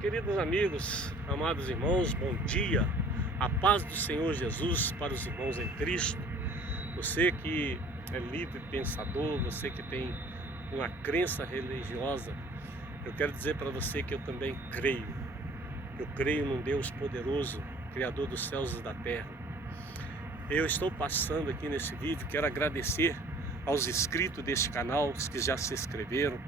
Queridos amigos, amados irmãos, bom dia. A paz do Senhor Jesus para os irmãos em Cristo. Você que é livre pensador, você que tem uma crença religiosa, eu quero dizer para você que eu também creio. Eu creio num Deus poderoso, Criador dos céus e da terra. Eu estou passando aqui nesse vídeo, quero agradecer aos inscritos deste canal, os que já se inscreveram.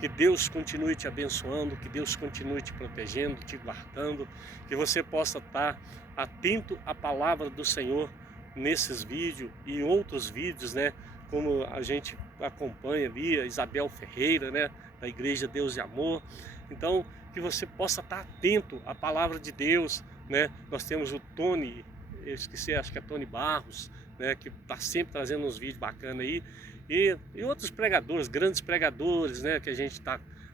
Que Deus continue te abençoando, que Deus continue te protegendo, te guardando, que você possa estar atento à palavra do Senhor nesses vídeos e em outros vídeos, né? Como a gente acompanha ali, a Isabel Ferreira, né? Da Igreja Deus e Amor. Então, que você possa estar atento à palavra de Deus, né? Nós temos o Tony, eu esqueci, acho que é Tony Barros, né? Que está sempre trazendo uns vídeos bacanas aí. E outros pregadores, grandes pregadores, né, que a gente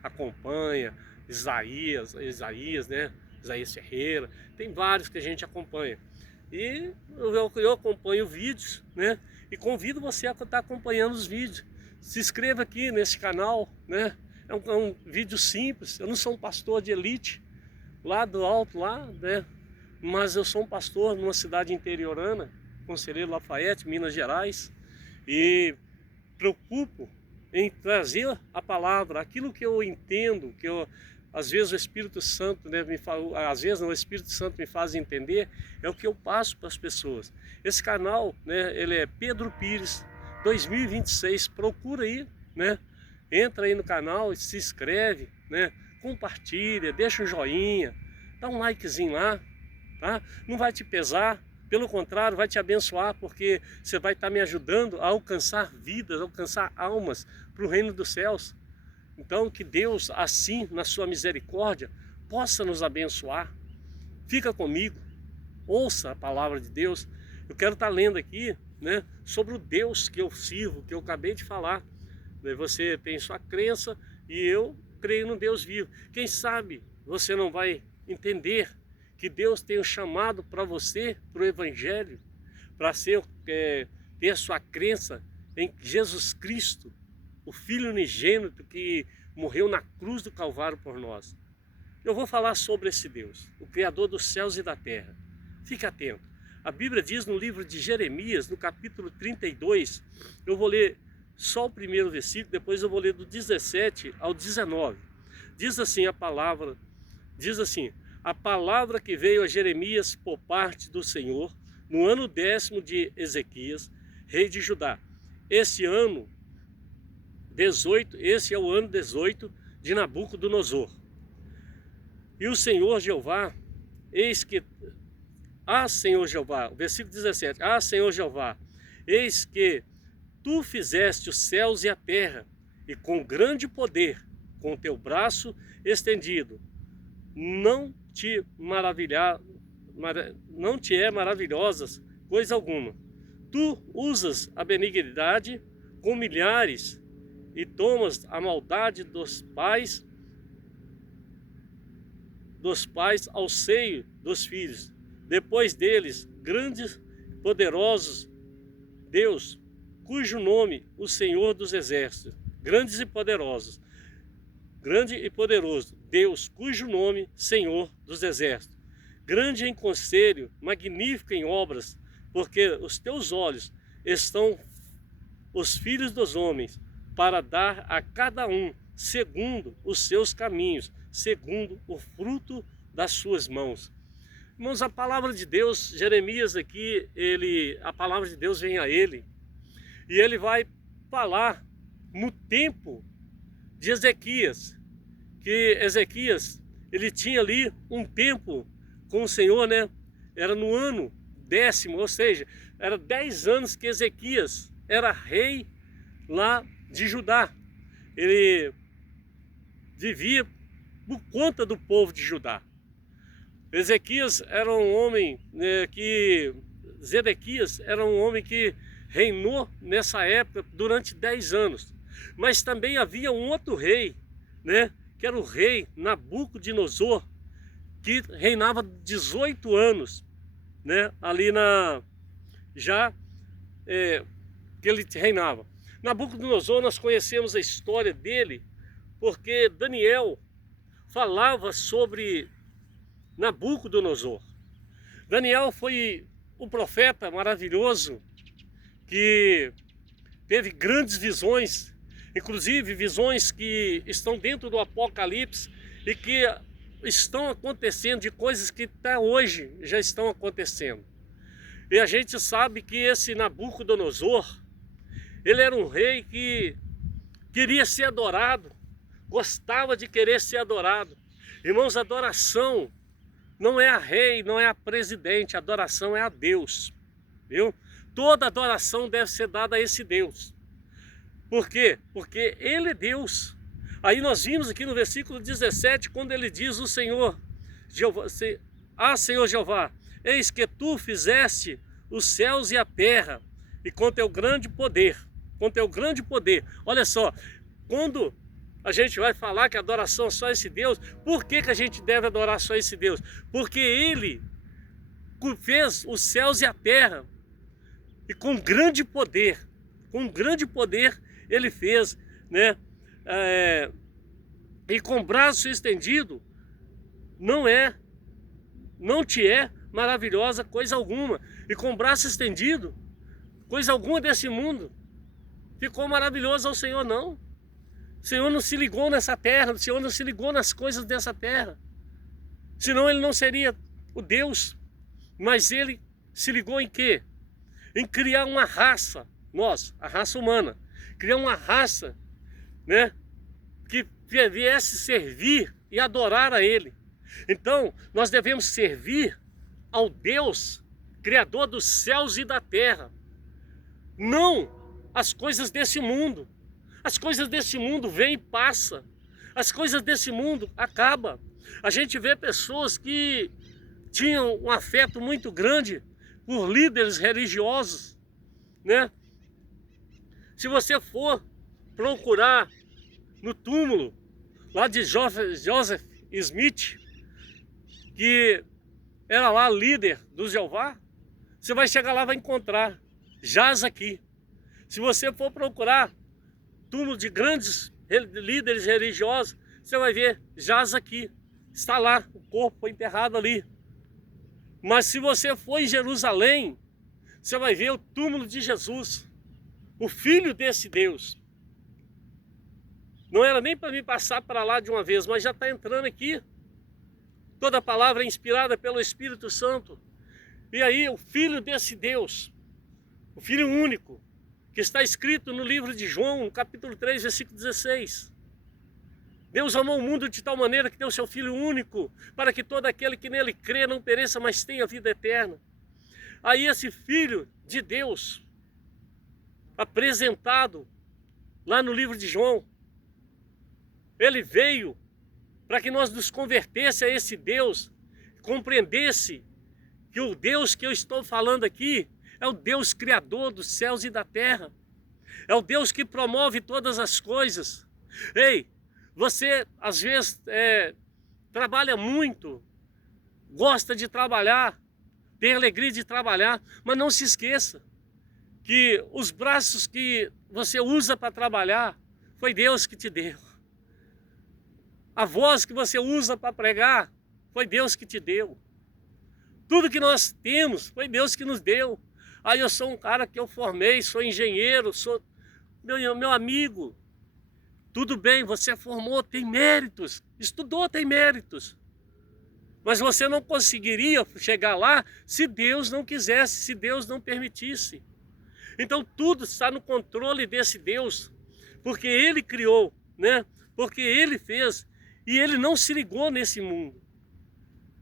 acompanha, Isaías, né, Isaías Ferreira, tem vários que a gente acompanha. E eu acompanho vídeos, né, e convido você a estar acompanhando os vídeos. Se inscreva aqui nesse canal, né, é um vídeo simples. Eu não sou um pastor de elite, lá do alto, lá, né, mas eu sou um pastor numa cidade interiorana, Conselheiro Lafayette, Minas Gerais, e preocupo em trazer a palavra, aquilo que eu entendo, às vezes o Espírito Santo, né, às vezes o Espírito Santo me faz entender, é o que eu passo para as pessoas. Esse canal, né, ele é Pedro Pires 2026, procura aí, né, entra aí no canal e se inscreve, né, compartilha, deixa um joinha, dá um likezinho lá, tá? Não vai te pesar. Pelo contrário, vai te abençoar, porque você vai estar me ajudando a alcançar vidas, a alcançar almas para o reino dos céus. Então, que Deus, assim, na sua misericórdia, possa nos abençoar. Fica comigo, ouça a palavra de Deus. Eu quero estar lendo aqui, né, sobre o Deus que eu sirvo, que eu acabei de falar. Você tem sua crença e eu creio no Deus vivo. Quem sabe você não vai entender que Deus tem um chamado para você, para o Evangelho, para ter a sua crença em Jesus Cristo, o Filho unigênito que morreu na cruz do Calvário por nós. Eu vou falar sobre esse Deus, o Criador dos céus e da terra. Fique atento. A Bíblia diz no livro de Jeremias, no capítulo 32, eu vou ler só o primeiro versículo, depois eu vou ler do 17 ao 19. Diz assim a palavra, a palavra que veio a Jeremias por parte do Senhor, no ano 10º de Ezequias, rei de Judá. Esse é o ano 18 de Nabucodonosor. E o Senhor Jeová, Senhor Jeová, versículo 17, Senhor Jeová, eis que tu fizeste os céus e a terra, e com grande poder, com o teu braço estendido, não te é maravilhosa coisa alguma. Tu usas a benignidade com milhares e tomas a maldade dos pais ao seio dos filhos. Depois deles, grandes poderosos Deus, cujo nome o Senhor dos Exércitos, grandes e poderosos, grande e poderoso, Deus, cujo nome, Senhor dos Exércitos. Grande em conselho, magnífico em obras, porque os teus olhos estão os filhos dos homens, para dar a cada um, segundo os seus caminhos, segundo o fruto das suas mãos. Irmãos, a palavra de Deus, Jeremias aqui, a palavra de Deus vem a ele, e ele vai falar no tempo de Ezequias, que Ezequias, ele tinha ali um tempo com o Senhor, né? Era no ano 10º, ou seja, era 10 anos que Ezequias era rei lá de Judá. Ele vivia por conta do povo de Judá. Ezequias era um homem, né, Zedequias era um homem que reinou nessa época durante 10 anos. Mas também havia um outro rei, né, que era o rei Nabucodonosor, que reinava 18 anos, né, ali que ele reinava. Nabucodonosor, nós conhecemos a história dele, porque Daniel falava sobre Nabucodonosor. Daniel foi um profeta maravilhoso que teve grandes visões, inclusive visões que estão dentro do Apocalipse e que estão acontecendo, de coisas que até hoje já estão acontecendo. E a gente sabe que esse Nabucodonosor, ele era um rei que queria ser adorado, gostava de querer ser adorado. Irmãos, adoração não é a rei, não é a presidente, a adoração é a Deus, viu? Toda adoração deve ser dada a esse Deus. Por quê? Porque Ele é Deus. Aí nós vimos aqui no versículo 17, quando ele diz o Senhor, Jeová, Senhor Jeová, eis que Tu fizeste os céus e a terra, e com Teu grande poder, olha só, quando a gente vai falar que a adoração é só esse Deus, por que a gente deve adorar só esse Deus? Porque Ele fez os céus e a terra, e com grande poder Ele fez, né? E com braço estendido, não te é maravilhosa coisa alguma. E com braço estendido, coisa alguma desse mundo ficou maravilhosa ao Senhor, não. O Senhor não se ligou nessa terra, o Senhor não se ligou nas coisas dessa terra. Senão Ele não seria o Deus. Mas Ele se ligou em quê? Em criar uma raça, nós, a raça humana, criar uma raça, né, que viesse servir e adorar a Ele. Então, nós devemos servir ao Deus, Criador dos céus e da terra, não as coisas desse mundo. As coisas desse mundo vêm e passam, as coisas desse mundo acabam. A gente vê pessoas que tinham um afeto muito grande por líderes religiosos, né? Se você for procurar no túmulo lá de Joseph Smith, que era lá líder do Jeová, você vai chegar lá e vai encontrar, jaz aqui. Se você for procurar túmulo de grandes líderes religiosos, você vai ver, jaz aqui, está lá, o corpo foi enterrado ali. Mas se você for em Jerusalém, você vai ver o túmulo de Jesus, o Filho desse Deus. Não era nem para mim passar para lá de uma vez, mas já está entrando aqui. Toda a palavra é inspirada pelo Espírito Santo. E aí o Filho desse Deus, o Filho único, que está escrito no livro de João, no capítulo 3, versículo 16. Deus amou o mundo de tal maneira que deu seu Filho único, para que todo aquele que nele crê não pereça, mas tenha vida eterna. Aí esse Filho de Deus, apresentado lá no livro de João, ele veio para que nós nos convertesse a esse Deus, compreendesse que o Deus que eu estou falando aqui é o Deus Criador dos céus e da terra, é o Deus que promove todas as coisas. Ei, você às vezes trabalha muito, gosta de trabalhar, tem alegria de trabalhar, mas não se esqueça que os braços que você usa para trabalhar, foi Deus que te deu. A voz que você usa para pregar, foi Deus que te deu. Tudo que nós temos, foi Deus que nos deu. Aí eu sou um cara que eu formei, sou engenheiro, sou meu amigo. Tudo bem, você formou, tem méritos, estudou, tem méritos. Mas você não conseguiria chegar lá se Deus não quisesse, se Deus não permitisse. Então tudo está no controle desse Deus, porque Ele criou, né? Porque Ele fez, e Ele não se ligou nesse mundo.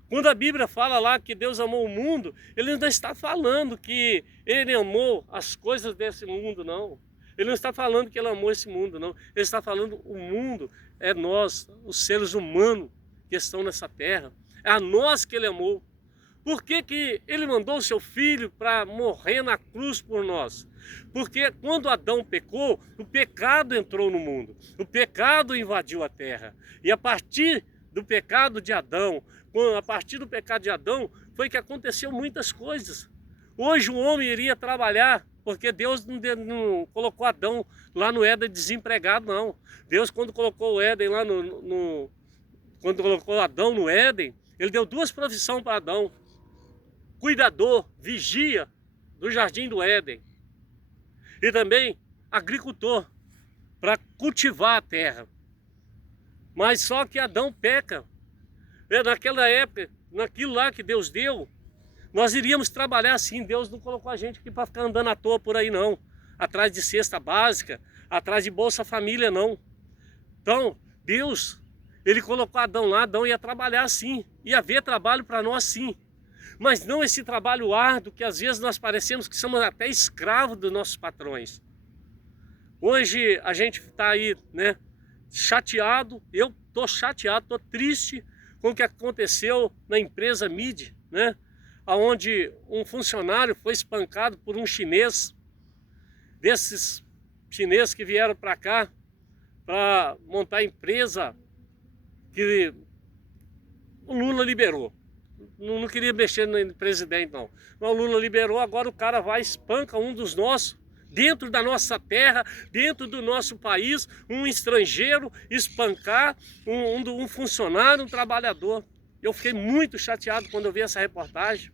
Quando a Bíblia fala lá que Deus amou o mundo, Ele não está falando que Ele amou as coisas desse mundo, não. Ele não está falando que Ele amou esse mundo, não. Ele está falando o mundo é nós, os seres humanos que estão nessa terra. É a nós que Ele amou. Por que que Ele mandou o seu Filho para morrer na cruz por nós? Porque quando Adão pecou, o pecado entrou no mundo. O pecado invadiu a terra. E a partir do pecado de Adão, foi que aconteceu muitas coisas. Hoje o homem iria trabalhar, porque Deus não colocou Adão lá no Éden desempregado, não. Deus, quando colocou o Éden lá quando colocou Adão no Éden, ele deu duas profissões para Adão: cuidador, vigia do jardim do Éden, e também agricultor, para cultivar a terra. Mas só que Adão peca. Naquela época, naquilo lá que Deus deu, nós iríamos trabalhar assim. Deus não colocou a gente aqui para ficar andando à toa por aí, não. Atrás de cesta básica, atrás de Bolsa Família, não. Então, Deus, ele colocou Adão lá, Adão ia trabalhar sim, ia haver trabalho para nós sim. Mas não esse trabalho árduo que às vezes nós parecemos que somos até escravos dos nossos patrões. Hoje a gente está aí, né, chateado, eu estou chateado, estou triste com o que aconteceu na empresa MID, né, onde um funcionário foi espancado por um chinês, desses chineses que vieram para cá para montar a empresa que o Lula liberou. Não queria mexer no presidente, não. Mas o Lula liberou, agora o cara vai e espanca um dos nossos, dentro da nossa terra, dentro do nosso país, um estrangeiro espancar um funcionário, um trabalhador. Eu fiquei muito chateado quando eu vi essa reportagem.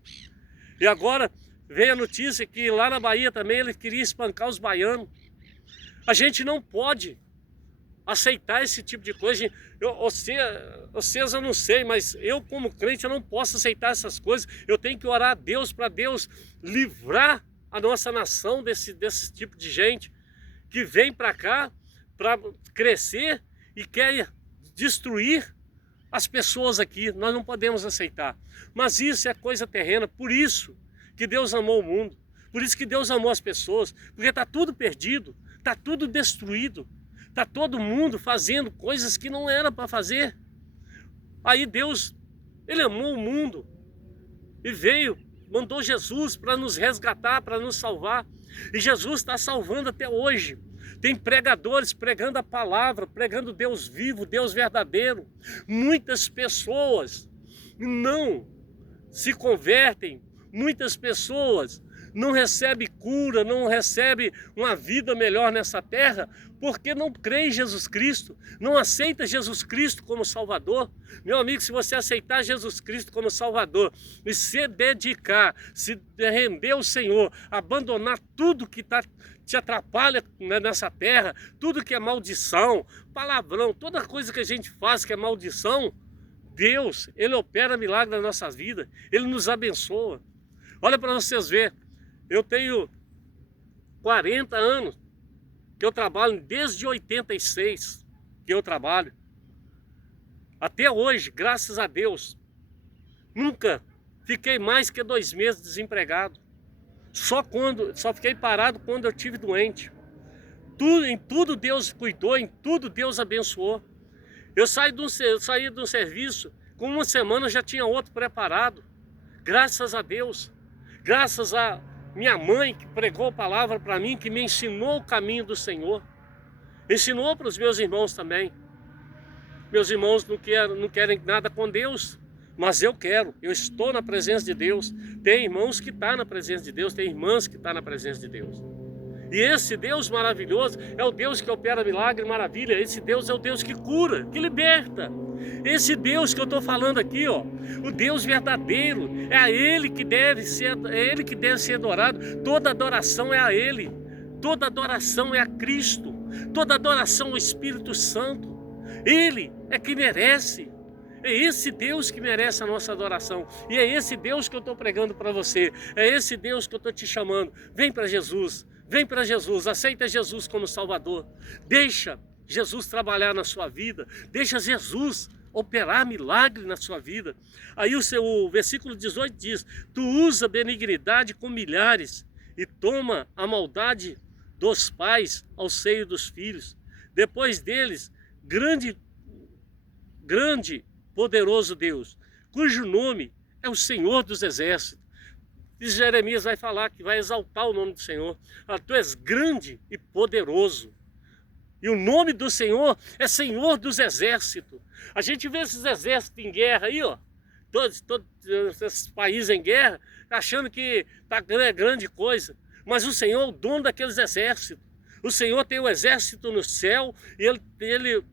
E agora veio a notícia que lá na Bahia também ele queria espancar os baianos. A gente não pode aceitar esse tipo de coisa. Vocês eu não sei, mas eu como crente eu não posso aceitar essas coisas. Eu tenho que orar a Deus para Deus livrar a nossa nação desse tipo de gente que vem para cá para crescer e quer destruir as pessoas aqui. Nós não podemos aceitar. Mas isso é coisa terrena, por isso que Deus amou o mundo, por isso que Deus amou as pessoas, porque está tudo perdido, está tudo destruído, está todo mundo fazendo coisas que não era para fazer. Aí Deus, ele amou o mundo e veio, mandou Jesus para nos resgatar, para nos salvar. E Jesus está salvando até hoje. Tem pregadores pregando a palavra, pregando Deus vivo, Deus verdadeiro. Muitas pessoas não se convertem, muitas pessoas não recebem cura, não recebem uma vida melhor nessa terra, porque não crê em Jesus Cristo, não aceita Jesus Cristo como Salvador. Meu amigo, se você aceitar Jesus Cristo como Salvador e se dedicar, se render ao Senhor, abandonar tudo que te atrapalha nessa terra, tudo que é maldição, palavrão, toda coisa que a gente faz que é maldição, Deus, ele opera milagre na nossa vida, ele nos abençoa. Olha para vocês verem, eu tenho 40 anos que eu trabalho, desde 86 que eu trabalho. Até hoje, graças a Deus, nunca fiquei mais que 2 meses desempregado. Só fiquei parado quando eu tive doente. Em tudo Deus cuidou, em tudo Deus abençoou. Eu saí de um serviço, com uma semana eu já tinha outro preparado. Graças a Deus, graças a minha mãe que pregou a palavra para mim, que me ensinou o caminho do Senhor. Ensinou para os meus irmãos também. Meus irmãos não querem nada com Deus, mas eu quero. Eu estou na presença de Deus. Tem irmãos que estão na presença de Deus, tem irmãs que estão na presença de Deus. E esse Deus maravilhoso é o Deus que opera milagre e maravilha. Esse Deus é o Deus que cura, que liberta. Esse Deus que eu estou falando aqui, ó, o Deus verdadeiro, é a Ele que deve ser adorado. Toda adoração é a Ele. Toda adoração é a Cristo. Toda adoração ao Espírito Santo. Ele é que merece. É esse Deus que merece a nossa adoração. E é esse Deus que eu estou pregando para você. É esse Deus que eu estou te chamando. Vem para Jesus. Vem para Jesus, aceita Jesus como Salvador. Deixa Jesus trabalhar na sua vida. Deixa Jesus operar milagre na sua vida. Aí o versículo 18 diz: tu usa benignidade com milhares e toma a maldade dos pais ao seio dos filhos. Depois deles, grande, poderoso Deus, cujo nome é o Senhor dos Exércitos. E Jeremias vai falar que vai exaltar o nome do Senhor. Tu és grande e poderoso. E o nome do Senhor é Senhor dos Exércitos. A gente vê esses exércitos em guerra aí, ó. Todos esses países em guerra, achando que tá grande coisa. Mas o Senhor é o dono daqueles exércitos. O Senhor tem o exército no céu e ele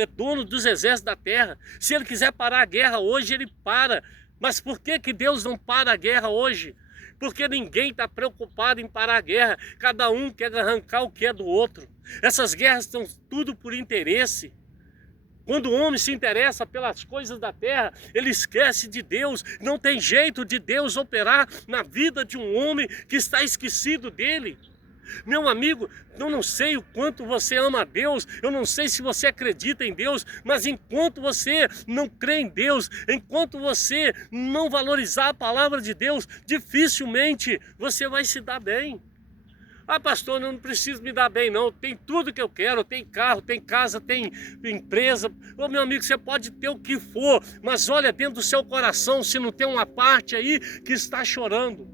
é dono dos exércitos da terra. Se Ele quiser parar a guerra hoje, Ele para. Mas por que Deus não para a guerra hoje? Porque ninguém está preocupado em parar a guerra. Cada um quer arrancar o que é do outro. Essas guerras estão tudo por interesse. Quando o homem se interessa pelas coisas da terra, ele esquece de Deus. Não tem jeito de Deus operar na vida de um homem que está esquecido dele. Meu amigo, eu não sei o quanto você ama a Deus, eu não sei se você acredita em Deus, mas enquanto você não crê em Deus, enquanto você não valorizar a palavra de Deus, dificilmente você vai se dar bem. Ah, pastor, eu não preciso me dar bem não, tem tudo que eu quero, tem carro, tem casa, tem empresa. Ô meu amigo, você pode ter o que for, mas olha dentro do seu coração se não tem uma parte aí que está chorando.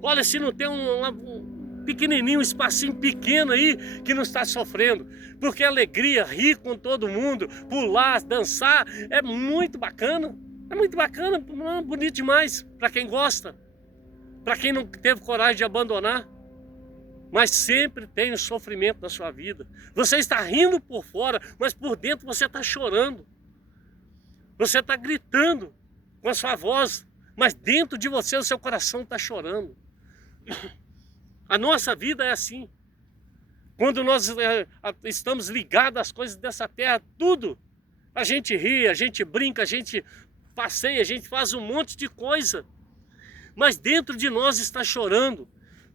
Olha se não tem um pequenininho, um espacinho pequeno aí que não está sofrendo. Porque alegria, rir com todo mundo, pular, dançar, é muito bacana. É muito bacana, bonito demais para quem gosta, para quem não teve coragem de abandonar. Mas sempre tem um sofrimento na sua vida. Você está rindo por fora, mas por dentro você está chorando. Você está gritando com a sua voz, mas dentro de você o seu coração está chorando. A nossa vida é assim. Quando nós estamos ligados às coisas dessa terra, tudo, a gente ri, a gente brinca, a gente passeia, a gente faz um monte de coisa. Mas dentro de nós está chorando.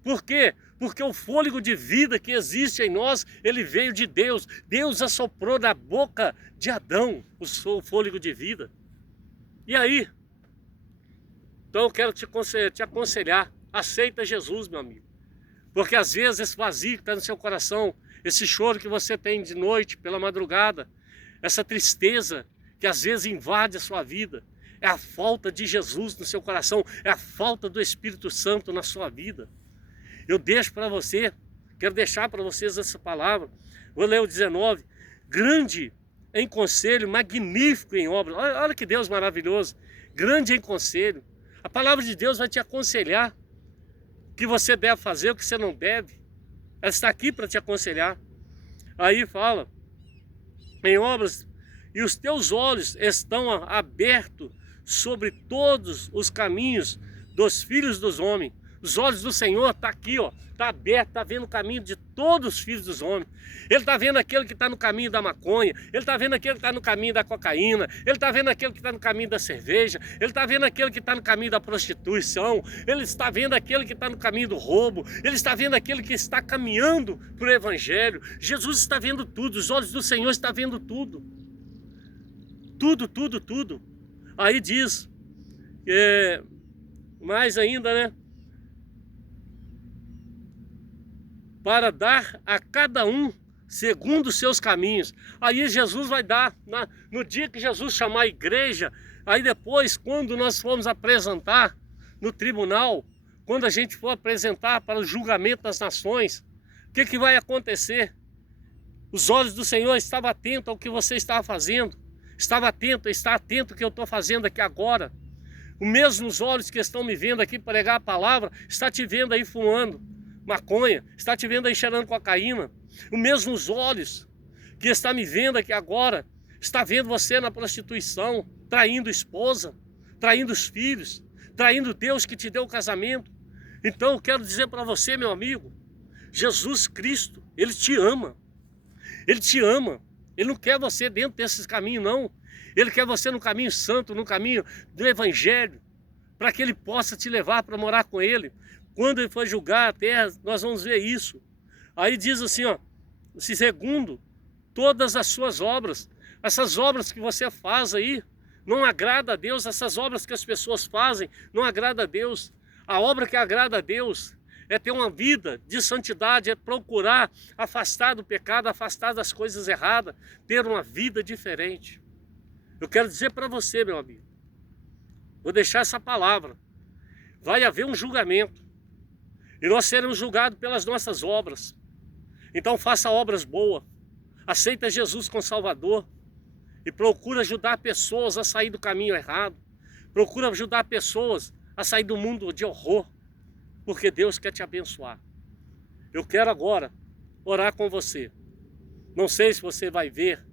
Por quê? Porque o fôlego de vida que existe em nós, ele veio de Deus. Deus assoprou na boca de Adão o fôlego de vida. E aí? Então eu quero te aconselhar, aceita Jesus, meu amigo. Porque às vezes esse vazio que está no seu coração, esse choro que você tem de noite, pela madrugada, essa tristeza que às vezes invade a sua vida, é a falta de Jesus no seu coração, é a falta do Espírito Santo na sua vida. Eu deixo para você, quero deixar para vocês essa palavra. Vou ler o 19. Grande em conselho, magnífico em obra. Olha que Deus maravilhoso. Grande em conselho. A palavra de Deus vai te aconselhar o que você deve fazer, o que você não deve. Ela está aqui para te aconselhar. Aí fala, em obras, e os teus olhos estão abertos sobre todos os caminhos dos filhos dos homens. Os olhos do Senhor estão aqui, ó, está aberto, está vendo o caminho de todos os filhos dos homens. Ele está vendo aquele que está no caminho da maconha, ele está vendo aquele que está no caminho da cocaína, ele está vendo aquele que está no caminho da cerveja, ele está vendo aquele que está no caminho da prostituição, ele está vendo aquele que está no caminho do roubo, ele está vendo aquele que está caminhando para o Evangelho. Jesus está vendo tudo, os olhos do Senhor estão vendo tudo. Tudo, tudo, tudo. Aí diz, mais ainda, né? Para dar a cada um segundo os seus caminhos. Aí Jesus vai dar, no dia que Jesus chamar a igreja, aí depois, quando nós formos apresentar no tribunal, quando a gente for apresentar para o julgamento das nações, o que vai acontecer? Os olhos do Senhor estavam atentos ao que você estava fazendo, está atento ao que eu estou fazendo aqui agora. Os mesmos olhos que estão me vendo aqui pregar a palavra, está te vendo aí fumando maconha, está te vendo aí cheirando cocaína. Os mesmos olhos que está me vendo aqui agora, está vendo você na prostituição, traindo esposa, traindo os filhos, traindo Deus que te deu o casamento. Então eu quero dizer para você, meu amigo, Jesus Cristo, Ele te ama. Ele te ama. Ele não quer você dentro desses caminhos, não. Ele quer você no caminho santo, no caminho do Evangelho, para que Ele possa te levar para morar com Ele. Quando Ele for julgar a terra, nós vamos ver isso. Aí diz assim, ó, segundo todas as suas obras, essas obras que você faz aí, não agrada a Deus, essas obras que as pessoas fazem, não agrada a Deus. A obra que agrada a Deus é ter uma vida de santidade, é procurar afastar do pecado, afastar das coisas erradas, ter uma vida diferente. Eu quero dizer para você, meu amigo, vou deixar essa palavra, vai haver um julgamento, e nós seremos julgados pelas nossas obras. Então faça obras boas, aceita Jesus como Salvador, e procura ajudar pessoas a sair do caminho errado, procura ajudar pessoas a sair do mundo de horror, porque Deus quer te abençoar. Eu quero agora orar com você. Não sei se você vai ver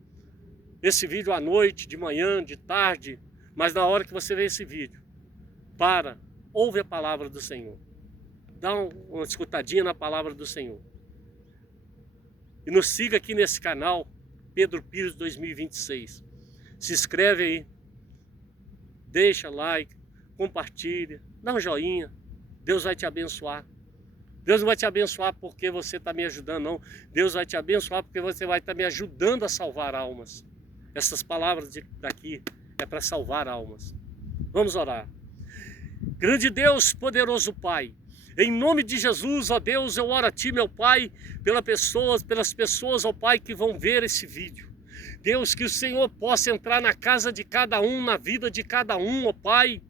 esse vídeo à noite, de manhã, de tarde, mas na hora que você vê esse vídeo, ouve a palavra do Senhor. Dá uma escutadinha na palavra do Senhor. E nos siga aqui nesse canal, Pedro Pires 2026. Se inscreve aí, deixa like, compartilha, dá um joinha. Deus vai te abençoar. Deus não vai te abençoar porque você está me ajudando, não. Deus vai te abençoar porque você vai estar me ajudando a salvar almas. Essas palavras daqui é para salvar almas. Vamos orar. Grande Deus, poderoso Pai, em nome de Jesus, ó Deus, eu oro a Ti, meu Pai, pelas pessoas, ó Pai, que vão ver esse vídeo. Deus, que o Senhor possa entrar na casa de cada um, na vida de cada um, ó Pai,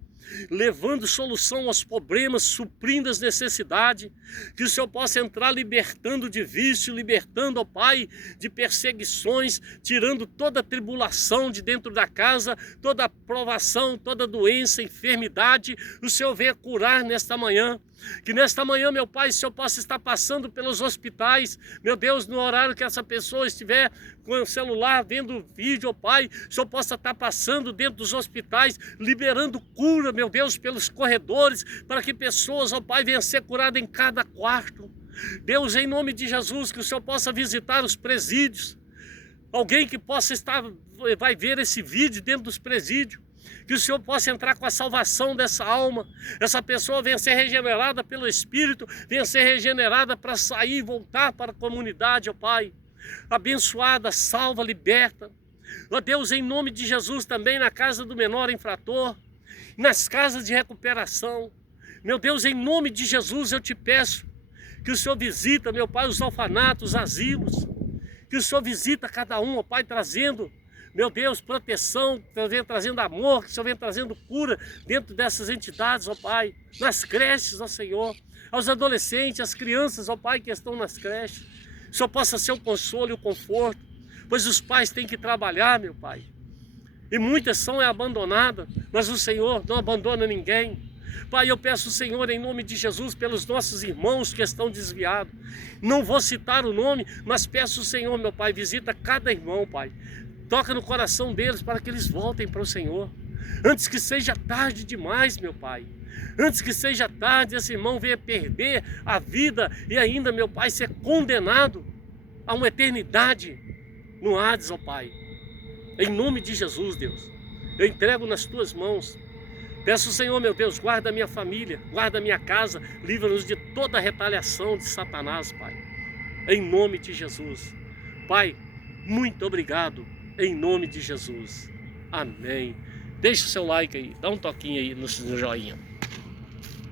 levando solução aos problemas, suprindo as necessidades, que o Senhor possa entrar libertando de vício, libertando, ó Pai, de perseguições, tirando toda tribulação de dentro da casa, toda provação, toda doença, enfermidade, o Senhor venha curar nesta manhã. Que nesta manhã, meu Pai, o Senhor possa estar passando pelos hospitais, meu Deus, no horário que essa pessoa estiver com o celular vendo vídeo, ó Pai, o Senhor possa estar passando dentro dos hospitais, liberando cura, meu Deus, pelos corredores, para que pessoas, ó Pai, venham ser curadas em cada quarto. Deus, em nome de Jesus, que o Senhor possa visitar os presídios, alguém que possa vai ver esse vídeo dentro dos presídios, que o Senhor possa entrar com a salvação dessa alma, essa pessoa venha ser regenerada pelo Espírito, venha ser regenerada para sair e voltar para a comunidade, ó Pai, abençoada, salva, liberta. Ó Deus, em nome de Jesus, também na casa do menor infrator, nas casas de recuperação, meu Deus, em nome de Jesus eu te peço que o Senhor visita, meu Pai, os orfanatos, os asilos, que o Senhor visita cada um, ó Pai, trazendo, meu Deus, proteção, que o Senhor venha trazendo amor, que o Senhor venha trazendo cura dentro dessas entidades, ó Pai, nas creches, ó Senhor, aos adolescentes, às crianças, ó Pai, que estão nas creches, que o Senhor possa ser o consolo e o conforto, pois os pais têm que trabalhar, meu Pai, e muitas são abandonadas, mas o Senhor não abandona ninguém. Pai, eu peço, Senhor, em nome de Jesus, pelos nossos irmãos que estão desviados, não vou citar o nome, mas peço, Senhor, meu Pai, visita cada irmão, Pai, toca no coração deles para que eles voltem para o Senhor, antes que seja tarde demais, meu Pai, antes que seja tarde, esse irmão venha perder a vida e ainda, meu Pai, ser condenado a uma eternidade no Hades, ó Pai. Em nome de Jesus, Deus, eu entrego nas Tuas mãos. Peço, Senhor, meu Deus, guarda a minha família, guarda a minha casa, livra-nos de toda a retaliação de Satanás, Pai. Em nome de Jesus. Pai, muito obrigado, em nome de Jesus. Amém. Deixa o seu like aí, dá um toquinho aí no joinha.